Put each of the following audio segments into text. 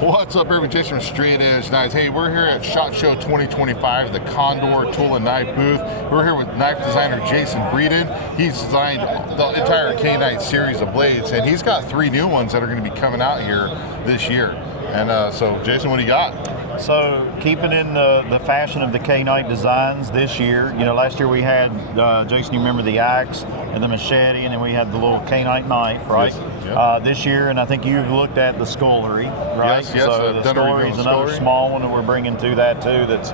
What's up, everybody? Jason from Straight Edge Knives. Hey, we're here at SHOT Show 2025, the Condor Tool and Knife booth. We're here with knife designer Jason Breeden. He's designed the entire K-Knight series of blades, and he's got 3 new ones that are going to be coming out here this year. And so, Jason, what do you got? So, keeping in the fashion of the K-Knight designs this year, you know, last year we had, Jason, you remember the axe and the machete, and then we had the little K-Knight knife, right? Yes. Yep. This year, and I think you've looked at the scullery, right? Yes, so the scullery is another small one that we're bringing to that too, that's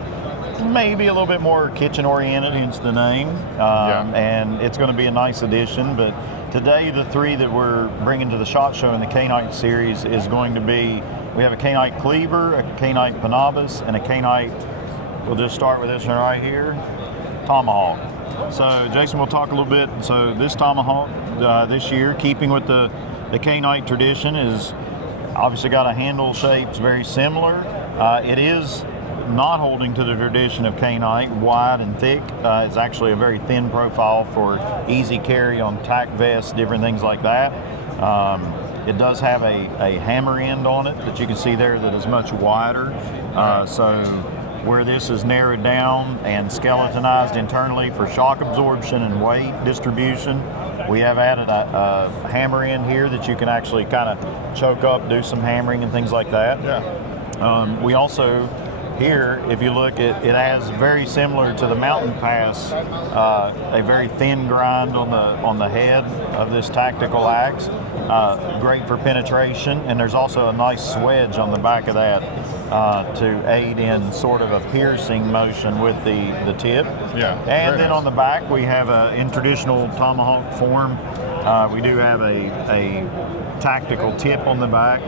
maybe a little bit more kitchen oriented, hence the name. And it's going to be a nice addition. But today, the 3 that we're bringing to the SHOT Show in the K-Knight series is going to be, we have a K-Knight Cleaver, a K-Knight Pavas, and a K-Knight, we'll just start with this one right here, Tomahawk. So Jason, we'll talk a little bit. So this Tomahawk this year, keeping with the K-Knight tradition, is obviously got a handle shape that's very similar. It is not holding to the tradition of K-Knight, wide and thick. It's actually a very thin profile for easy carry on tack vests, different things like that. It does have a hammer end on it that you can see there that is much wider. So where this is narrowed down and skeletonized internally for shock absorption and weight distribution, we have added a hammer end here that you can actually kind of choke up, do some hammering and things like that. Yeah. We also, here, if you look, it has very similar to the Mountain Pass, a very thin grind on the head of this tactical axe, great for penetration, and there's also a nice swedge on the back of that to aid in sort of a piercing motion with the tip. Yeah. And then on the back, we have in traditional Tomahawk form, we do have a tactical tip on the back.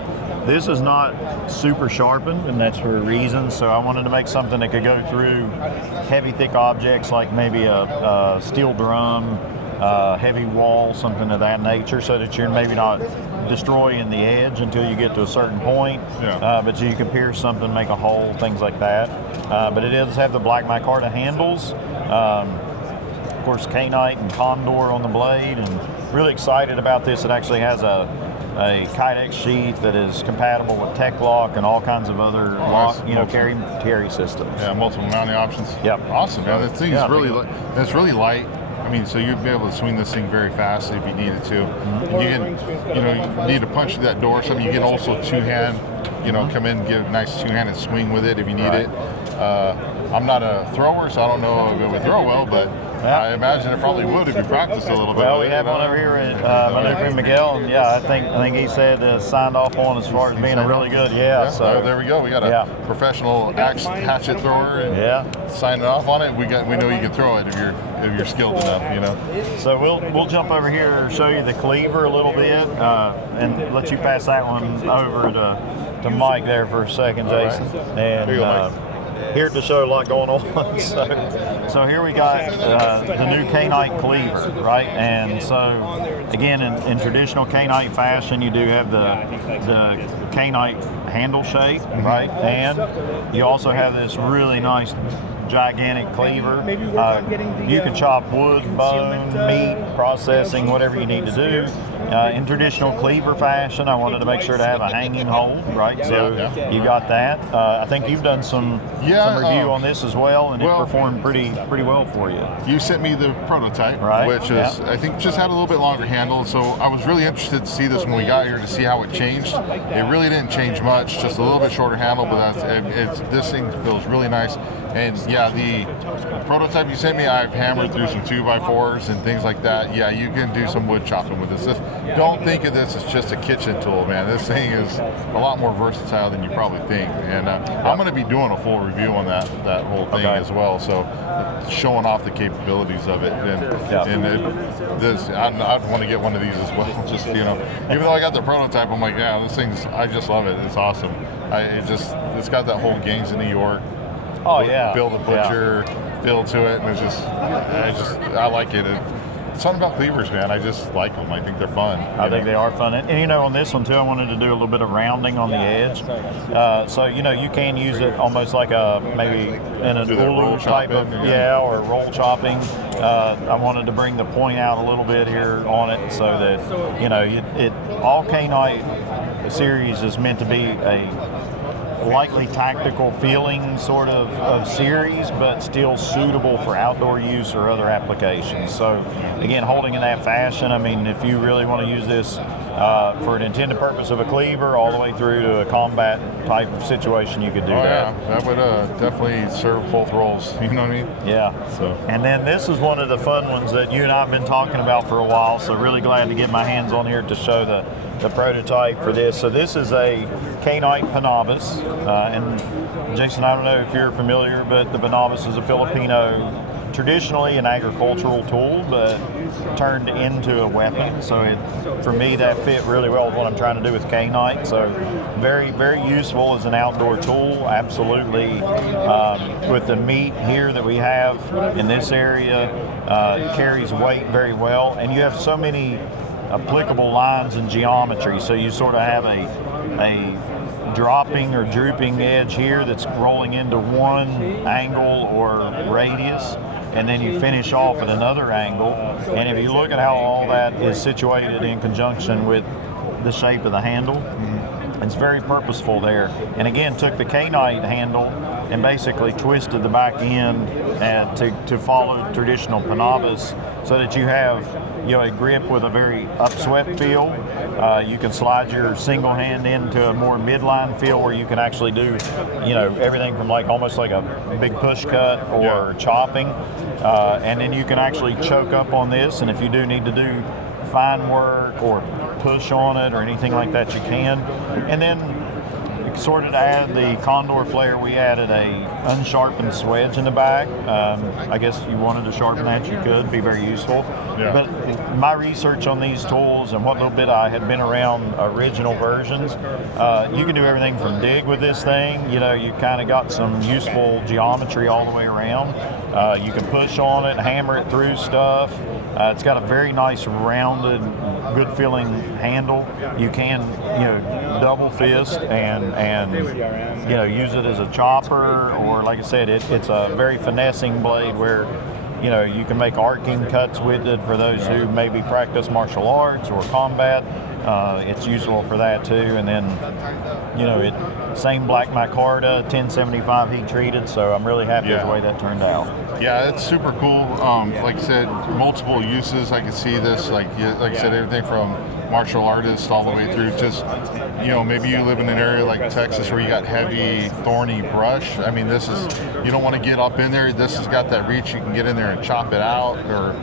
This is not super sharpened, and that's for a reason. So I wanted to make something that could go through heavy, thick objects like maybe a steel drum, heavy wall, something of that nature, so that you're maybe not destroying the edge until you get to a certain point. Yeah. But you can pierce something, make a hole, things like that. But it does have the black micarta handles. Of course, K-Knight and Condor on the blade, and really excited about this. It actually has a Kydex sheath that is compatible with Tech Lock and all kinds of other carry systems. Yeah, multiple mounting options. Yep. Awesome, man. That thing is really light. I mean, so you'd be able to swing this thing very fast if you needed to. Mm-hmm. You need to punch through that door or something. You can also two-hand, come in and get a nice two-handed swing with it if you need it. I'm not a thrower, so I don't know if it would throw well, but I imagine it probably would if you practiced a little bit. Well, we have one over here at my new friend Miguel, and I think he said signed off on as far as being a really good, So there we go. We got a professional axe hatchet thrower, and signing off on it. We know you can throw it if you're skilled enough, So we'll jump over here and show you the Cleaver a little bit, and let you pass that one over to Mike there for a second, Jason. Right. And here you go, Mike. Here to show a lot going on. So here we got the new K-Knight Cleaver, right? And so again, in traditional K-Knight fashion, you do have the K-Knight handle shape, right? And you also have this really nice gigantic cleaver. You can chop wood, bone, meat, processing, whatever you need to do. In traditional Cleaver fashion, I wanted to make sure to have a hanging hold, right? So you got that. I think you've done some review on this as well, and it performed pretty well for you. You sent me the prototype, which is I think just had a little bit longer handle. So I was really interested to see this when we got here to see how it changed. It really didn't change much, just a little bit shorter handle, but this thing feels really nice. And the prototype you sent me, I've hammered through some 2x4s and things like that. Yeah, you can do some wood chopping with this. Don't think of this as just a kitchen tool, man. This thing is a lot more versatile than you probably think. And I'm going to be doing a full review on that whole thing as well. So showing off the capabilities of it. And I'd want to get one of these as well. Just even though I got the prototype, I'm like, I just love it. It's awesome. It's got that whole Gangs of New York. Oh yeah. Bill the Butcher feel to it, and I like it. something about cleavers, man. I just like them. I think they're fun. I think they are fun. And you know, on this one too, I wanted to do a little bit of rounding on the edge. So you know, you can use it almost like maybe in an ulu type of or roll chopping. I wanted to bring the point out a little bit here on it so that you know, all K-Knight series is meant to be a lightly tactical feeling sort of series, but still suitable for outdoor use or other applications. So again, holding in that fashion, I mean, if you really want to use this for an intended purpose of a cleaver all the way through to a combat type of situation, you could do that. Yeah, that would definitely serve both roles, you know what I mean? Yeah. So. And then this is one of the fun ones that you and I have been talking about for a while, so really glad to get my hands on here to show the prototype for this. So this is a K-Knight Pavas, and Jason, I don't know if you're familiar, but the Pavas is a Filipino, traditionally an agricultural tool, but turned into a weapon. So for me, that fit really well with what I'm trying to do with K-Knight. So very, very useful as an outdoor tool, absolutely. With the meat here that we have in this area, carries weight very well, and you have so many applicable lines and geometry. So you sort of have a dropping or drooping edge here that's rolling into one angle or radius, and then you finish off at another angle. And if you look at how all that is situated in conjunction with the shape of the handle, it's very purposeful there. And again, took the K-Knight handle and basically twisted the back end to follow traditional Pavas, so that you have, you know, a grip with a very upswept feel. You can slide your single hand into a more midline feel where you can actually do, you know, everything from like almost like a big push cut or chopping, and then you can actually choke up on this, and if you do need to do fine work or push on it or anything like that, you can. And then sort of to add the Condor flair, we added a unsharpened swedge in the back. I guess you wanted to sharpen that, you could, be very useful. Yeah. But my research on these tools and what little bit I had been around original versions, you can do everything from dig with this thing. You know, you kind of got some useful geometry all the way around. You can push on it, hammer it through stuff. It's got a very nice rounded, good feeling handle. You can, you know, double fist and you know, use it as a chopper, or like I said, it's a very finessing blade where, you know, you can make arcing cuts with it for those who maybe practice martial arts or combat. It's useful for that too. And then, you know, same black micarta, 1075 heat treated, so I'm really happy with the way that turned out. Yeah, it's super cool. Like I said, multiple uses. I can see this, like I said, everything from martial artists all the way through just, you know, maybe you live in an area like Texas where you got heavy, thorny brush. I mean, this is, you don't want to get up in there. This has got that reach. You can get in there and chop it out, or,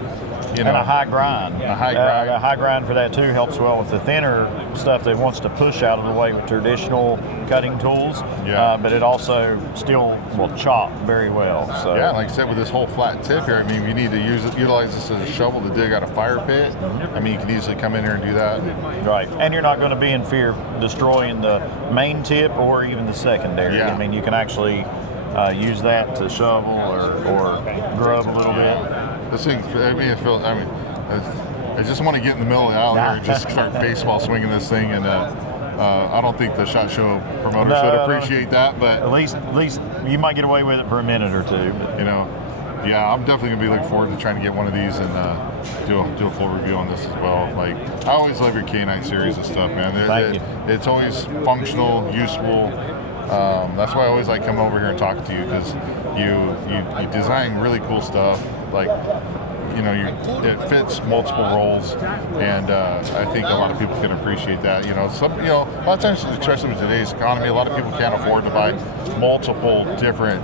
you know. And a high grind. A high grind. A high grind for that too helps well with the thinner stuff that wants to push out of the way with traditional cutting tools. Yeah. But it also still will chop very well. So. Yeah, like I said, with this whole flat tip here, I mean, you need to utilize this as a shovel to dig out a fire pit. I mean, you can easily come in here and do that. Right, and you're not going to be in fear of destroying the main tip or even the secondary. Yeah. I mean, you can actually use that to shovel or grub a little bit. This thing, I just want to get in the middle of the alley here and just start baseball swinging this thing, and I don't think the SHOT Show promoters would appreciate that, but at least you might get away with it for a minute or two. But. You know, yeah, I'm definitely gonna be looking forward to trying to get one of these and do a full review on this as well. Like, I always love your K-Knight series of stuff, man. It's always functional, useful. That's why I always like coming over here and talking to you, because you design really cool stuff. Like, you know, it fits multiple roles, and I think a lot of people can appreciate that. You know, a lot of times, especially with today's economy, a lot of people can't afford to buy multiple different,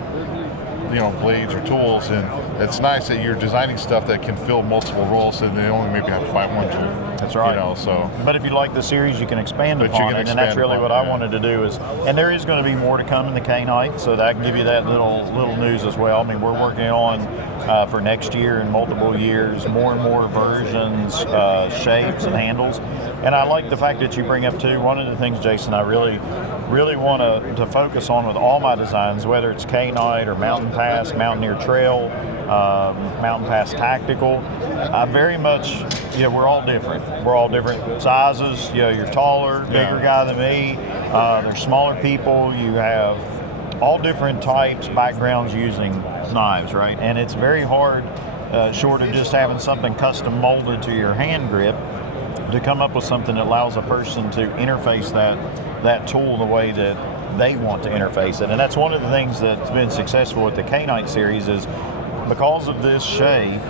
you know, blades or tools, and it's nice that you're designing stuff that can fill multiple roles, so they only maybe have to buy one tool. That's right. You know, so. But if you like the series, you can expand upon it, and that's really what I wanted to do. And there is going to be more to come in the K-Knight, so that can give you that little news as well. I mean, we're working on for next year and multiple years, more and more versions, shapes, and handles. And I like the fact that you bring up too. One of the things, Jason, I really want to focus on with all my designs, whether it's K-Knight or Mountain Pass, Mountaineer Trail, Mountain Pass Tactical. I very much, we're all different. We're all different sizes. You're taller, bigger guy than me. There's smaller people. You have all different types, backgrounds using knives, right? And it's very hard, short of just having something custom molded to your hand grip, to come up with something that allows a person to interface that tool the way that they want to interface it. And that's one of the things that's been successful with the K-Knight series is because of this shape,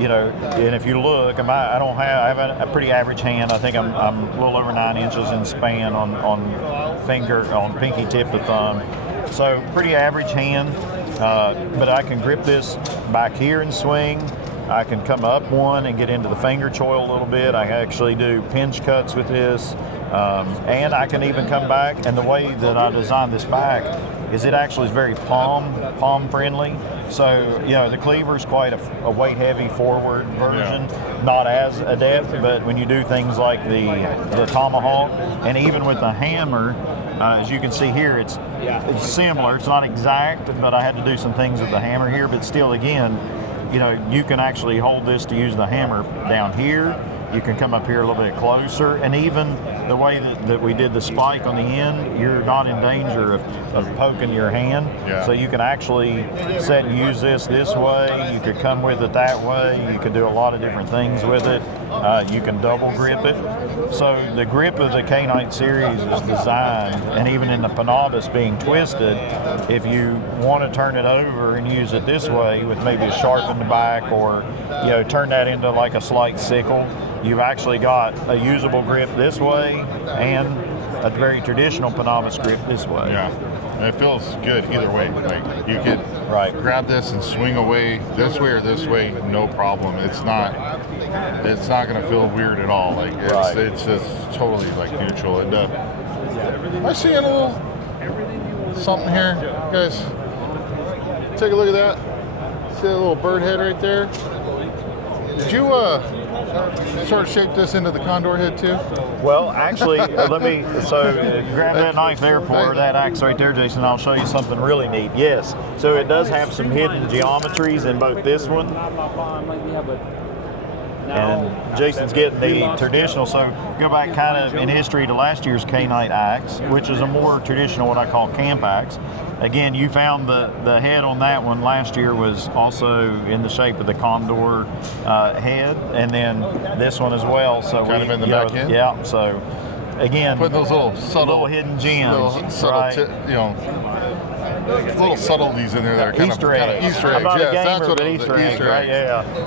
and if you look, I have a pretty average hand. I think I'm a little over 9 inches in span on pinky tip to thumb. So pretty average hand, but I can grip this back here and swing. I can come up one and get into the finger choil a little bit. I actually do pinch cuts with this, and I can even come back. And the way that I designed this back is it actually is very palm friendly. So the Cleaver is quite a weight heavy forward version, not as adept, but when you do things like the Tomahawk, and even with the hammer, as you can see here, it's similar. It's not exact, but I had to do some things with the hammer here, but still, again, you can actually hold this to use the hammer down here. You can come up here a little bit closer, and even the way that we did the spike on the end, you're not in danger of poking your hand. So you can actually set and use this way. You could come with it that way. You could do a lot of different things with it. You can double grip it. So the grip of the K-Knight series is designed, and even in the Pavas being twisted, if you want to turn it over and use it this way with maybe a sharpened back, or turn that into like a slight sickle, you've actually got a usable grip this way and a very traditional Pavas grip this way. And it feels good either way. Like you could grab this and swing away this way or this way, no problem. It's not going to feel weird at all. Like it's just totally like neutral. And am I seeing a little something here, guys? Take a look at that. See that little bird head right there? Did you sort of shape this into the Condor head too? Well, actually, grab that knife there that axe right there, Jason. I'll show you something really neat. Yes, so it does have some hidden geometries in both this one, and Jason's getting the traditional. So go back kind of in history to last year's K-Knight axe, which is a more traditional, what I call camp axe. Again, you found the head on that one last year was also in the shape of the Condor head, and then this one as well. So kind of in the back end. Yeah. So again, put those little subtle hidden gems, little subtleties in there that are kind of Easter eggs. I'm not a gamer, that's what but Easter eggs, right?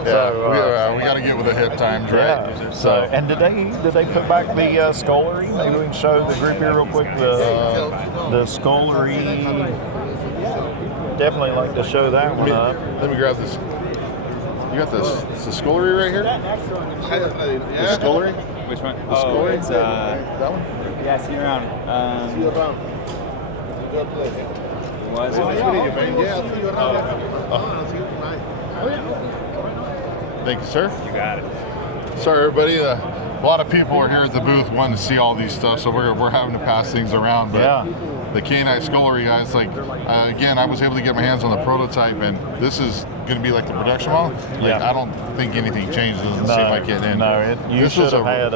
So, we got to get with the hip times, right? Yeah. So, and did they put back the scullery? Maybe we can show the group here real quick. The scullery. Definitely like to show that one up. Let me grab this. You got the scullery right here? The scullery? Which one? The scullery? It's that one? Yeah, see you around. See you around. Was it? Thank you, sir. You got it. Sorry, everybody. A lot of people are here at the booth wanting to see all these stuff, so we're having to pass things around. But the K-Knight scullery, guys, again, I was able to get my hands on the prototype, and this is going to be like the production model. I don't think anything changed. It doesn't seem like it. And you should have had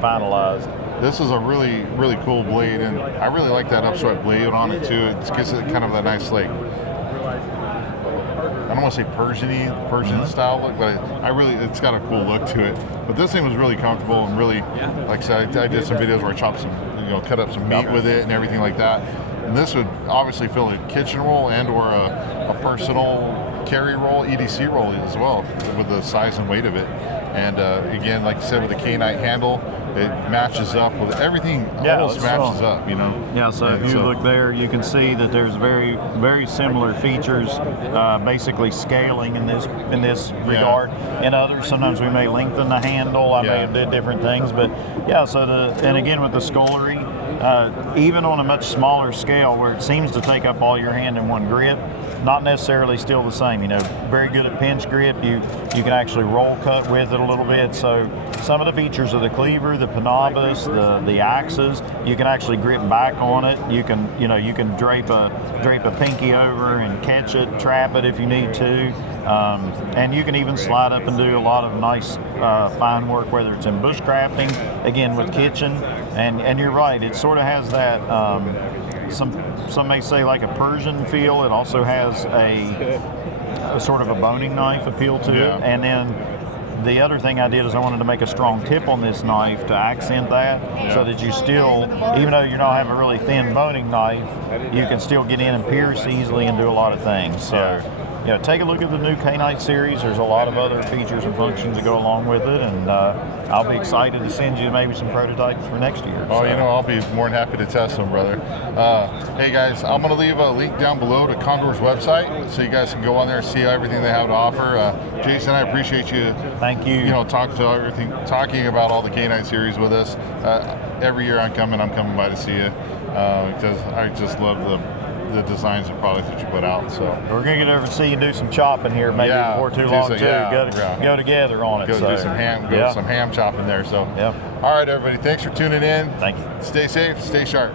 finalized. This is a really, really cool blade, and I really like that upswept blade on it too. It gives it kind of that nice, like, I don't want to say Persian style look, but it's got a cool look to it. But this thing was really comfortable and really, like I said, I did some videos where I chopped cut up some meat with it and everything like that. And this would obviously fill a kitchen roll and or a personal carry roll, EDC roll as well, with the size and weight of it. And again, like you said, with the K-Knight handle, it matches up with everything. Almost matches up, Yeah. So if you look there, you can see that there's very, very similar features. Basically scaling in this regard. In others, sometimes we may lengthen the handle. I may have did different things, but and again with the scullery, even on a much smaller scale where it seems to take up all your hand in one grip, not necessarily still the same. You know, very good at pinch grip. You can actually roll cut with it a little bit. So some of the features of the Cleaver, the Pavas, the axes, you can actually grip back on it. You can drape a pinky over and catch it, trap it if you need to. And you can even slide up and do a lot of nice fine work, whether it's in bushcrafting, again with kitchen. And you're right, it sort of has that, some may say like a Persian feel. It also has a sort of a boning knife appeal to it. And then the other thing I did is I wanted to make a strong tip on this knife to accent that, so that you still, even though you don't have a really thin boning knife, you can still get in and pierce easily and do a lot of things. So. Yeah, take a look at the new K-Night series. There's a lot of other features and functions that go along with it, and I'll be excited to send you maybe some prototypes for next year. Oh, so. You know, I'll be more than happy to test them, brother. Hey guys, I'm going to leave a link down below to Condor's website, so you guys can go on there and see everything they have to offer. Jason, I appreciate you. Thank you. You know, talking about all the K-Night series with us. Every year I'm coming by to see you because I just love the designs and products that you put out. So we're gonna get over to see you do some chopping here, maybe before too long too. Go together on it. Do some ham chopping there. So yeah. All right, everybody. Thanks for tuning in. Thank you. Stay safe. Stay sharp.